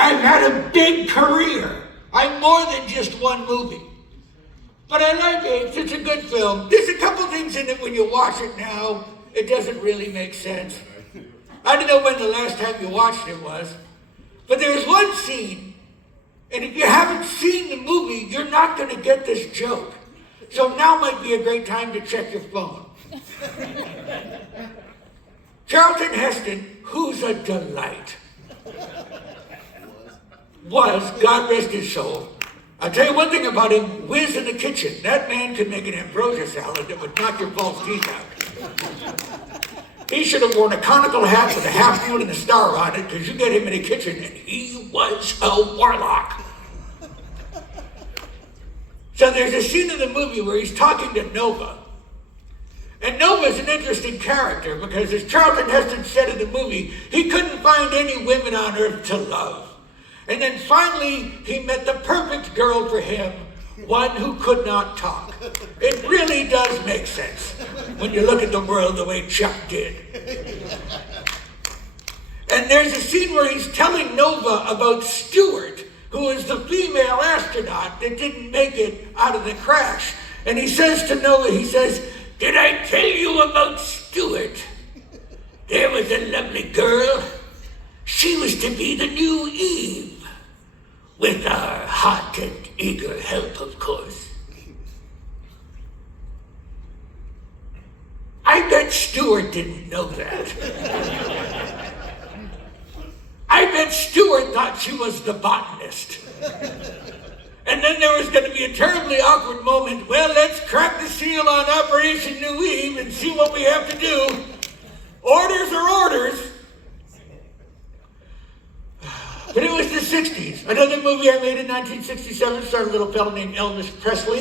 I've had a big career. I'm more than just one movie. But I like Apes. It's a good film. There's a couple things in it when you watch it now, it doesn't really make sense. I don't know when the last time you watched it was, but there's one scene, and if you haven't seen the movie, you're not going to get this joke. So now might be a great time to check your phone. Charleton Heston, who's a delight, was, God rest his soul. I'll tell you one thing about him, whiz in the kitchen. That man could make an ambrosia salad that would knock your false teeth out. He should have worn a conical hat with a half moon and a star on it, because you get him in the kitchen and he was a warlock. So there's a scene in the movie where he's talking to Nova. And Nova's an interesting character because, as Charleton Heston said in the movie, he couldn't find any women on earth to love. And then finally, he met the perfect girl for him, one who could not talk. It really does make sense when you look at the world the way Chuck did. And there's a scene where he's telling Nova about Stewart, who is the female astronaut that didn't make it out of the crash. And he says to Nova, he says, "Did I tell you about Stewart? There was a lovely girl. She was to be the new Eve. With our hot and eager help, of course." I bet Stewart didn't know that. I bet Stewart thought she was the botanist. And then there was going to be a terribly awkward moment. Well, let's crack the seal on Operation New Eve and see what we have to do. Orders are orders. But it was the 60s. Another movie I made in 1967 starred a little fellow named Elvis Presley.